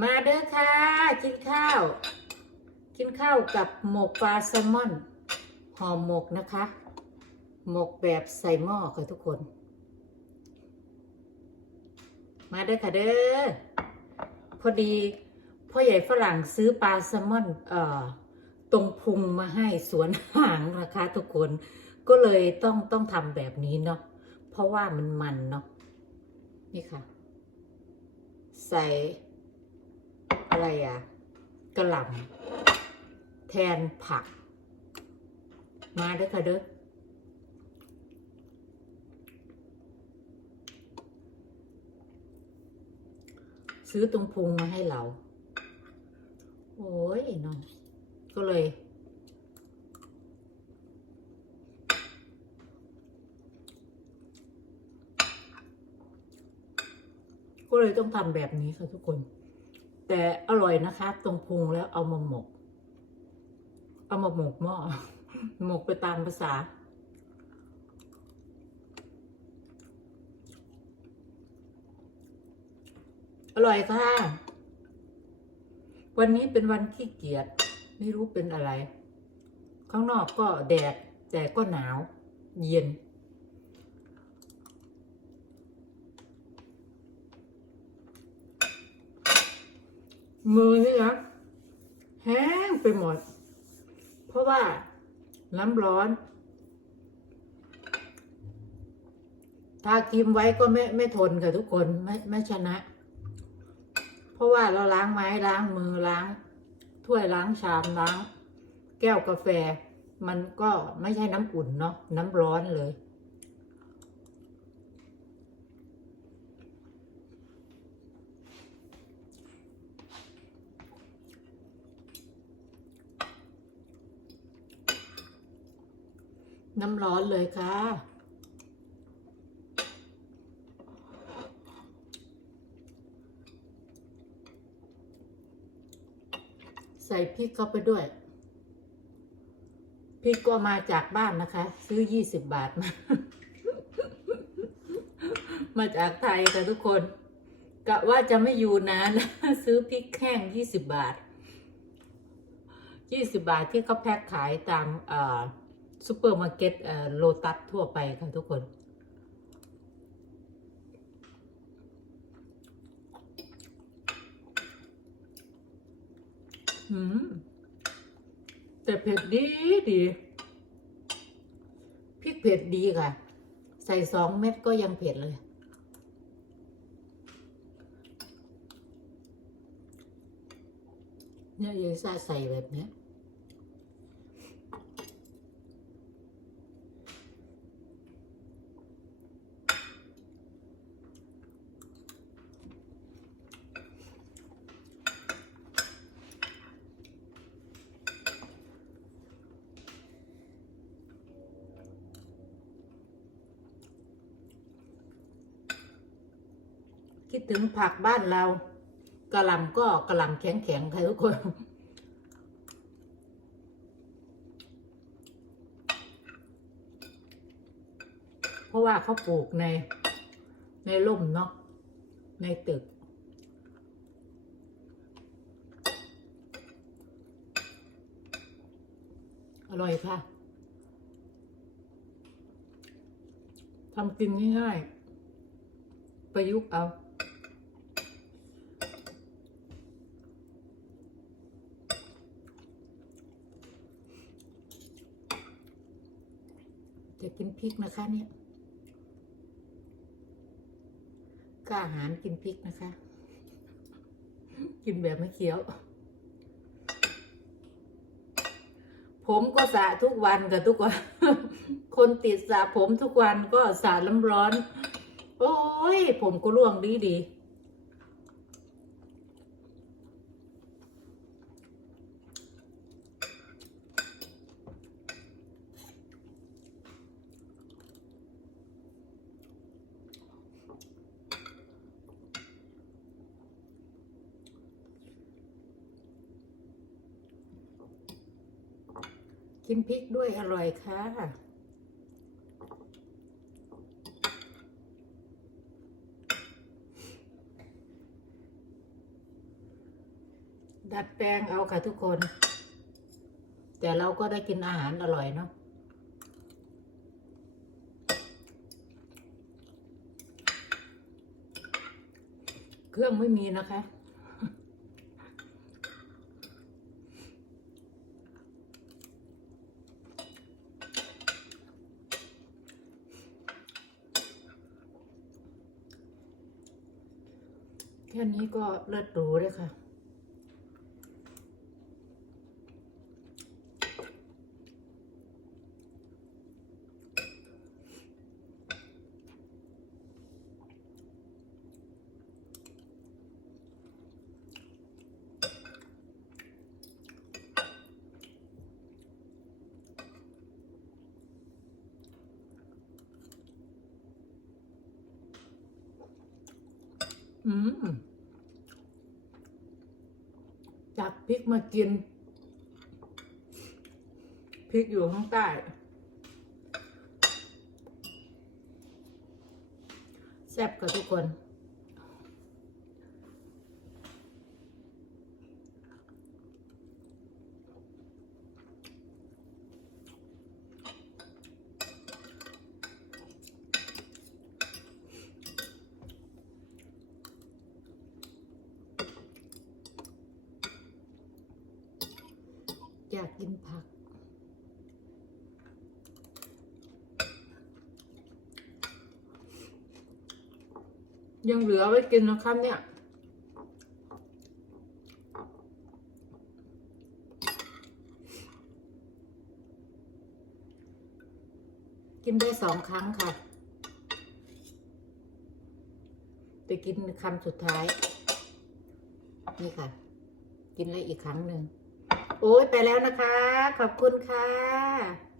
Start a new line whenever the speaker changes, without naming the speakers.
มาเด้อค่ะ กินข้าว กินข้าวกับหมกปลาแซลมอนห่อหมกนะคะ หมกแบบใส่หม้อค่ะทุกคน มาเด้อค่ะเด้อพอดีพ่อใหญ่ฝรั่งซื้อปลาแซลมอนเอ่อตรงพุงมาให้สวนหางนะคะทุกคนก็เลยต้องต้องทำแบบนี้เนาะเพราะว่ามันมันเนาะนี่ค่ะ ใส่ อะไรอะกระหล่ำแทนผัก มาเด้อค่ะเด้อซื้อตรงพุงมาให้เรา โอ้ยน้องก็เลย ก็เลยต้องทำแบบนี้ค่ะทุกคน แต่อร่อยนะคะ ตรงพุงแล้วเอามาหมก เอามาหมกหม้อหมกไปตามภาษา อร่อยค่ะ วันนี้เป็นวันขี้เกียจไม่รู้เป็นอะไร ข้างนอกก็แดดแต่ก็หนาว เย็น มือนี่นะแห้งไปหมด เพราะว่าน้ำร้อน ทาครีมไว้ก็ไม่ไม่ทนค่ะทุกคนไม่ไม่ชนะ เพราะว่าเราล้างไม้ล้างมือล้าง ถ้วยล้างชามล้าง แก้วกาแฟ มันก็ไม่ใช่น้ำอุ่นเนาะน้ำร้อนเลย น้ำร้อนเลยค่ะ ใส่พริกเข้าไปด้วย พริกก็มาจากบ้านนะคะ ซื้อยี่สิบบาท มา มาจากไทยค่ะทุกคนกะว่าจะไม่อยู่นานซื้อพริกแห้งยี่สิบบาทยี่สิบบาทที่เขาแพ็คขายตาม เอ่อ ซูเปอร์มาร์เก็ตโลตัสทั่วไปค่ะทุกคนแต่เผ็ดดีดีพริกเผ็ดดีค่ะ ใส่สองเม็ดก็ยังเผ็ดเลยเนี่ยยายซาใส่แบบเนี้ย คิดถึงผักบ้านเรากระหล่ำก็กระหล่ำแข็งๆค่ะทุกคน เพราะว่าเขาปลูกในในร่มเนาะในตึกอร่อยค่ะ ทำกินง่ายๆ ประยุกต์เอา จะกินพริกนะคะเนี่ยกล้าหารกินพริกนะคะ กินแบบไม่เคี้ยว ผมก็สระทุกวันกับทุกวัน คนติดสระผมทุกวันก็สระน้ำร้อน โอ้ย ผมก็ร่วงดีดี กินพริกด้วยอร่อยค่ะ ดัดแปลงเอาค่ะทุกคน แต่เราก็ได้กินอาหารอร่อยเนาะเครื่องไม่มีนะคะ แค่นี้ก็เลิศหรูเลยค่ะ จับพริกมากิน พริกอยู่ข้างใต้ แซ่บกับทุกคน อยากกินผัก ยังเหลือไว้กินนะครับเนี่ยกินได้สองครั้งค่ะ ไปกินคำสุดท้าย นี่ค่ะ กินเลยอีกครั้งหนึ่ง โอ้ยไปแล้วนะคะ ขอบคุณค่ะ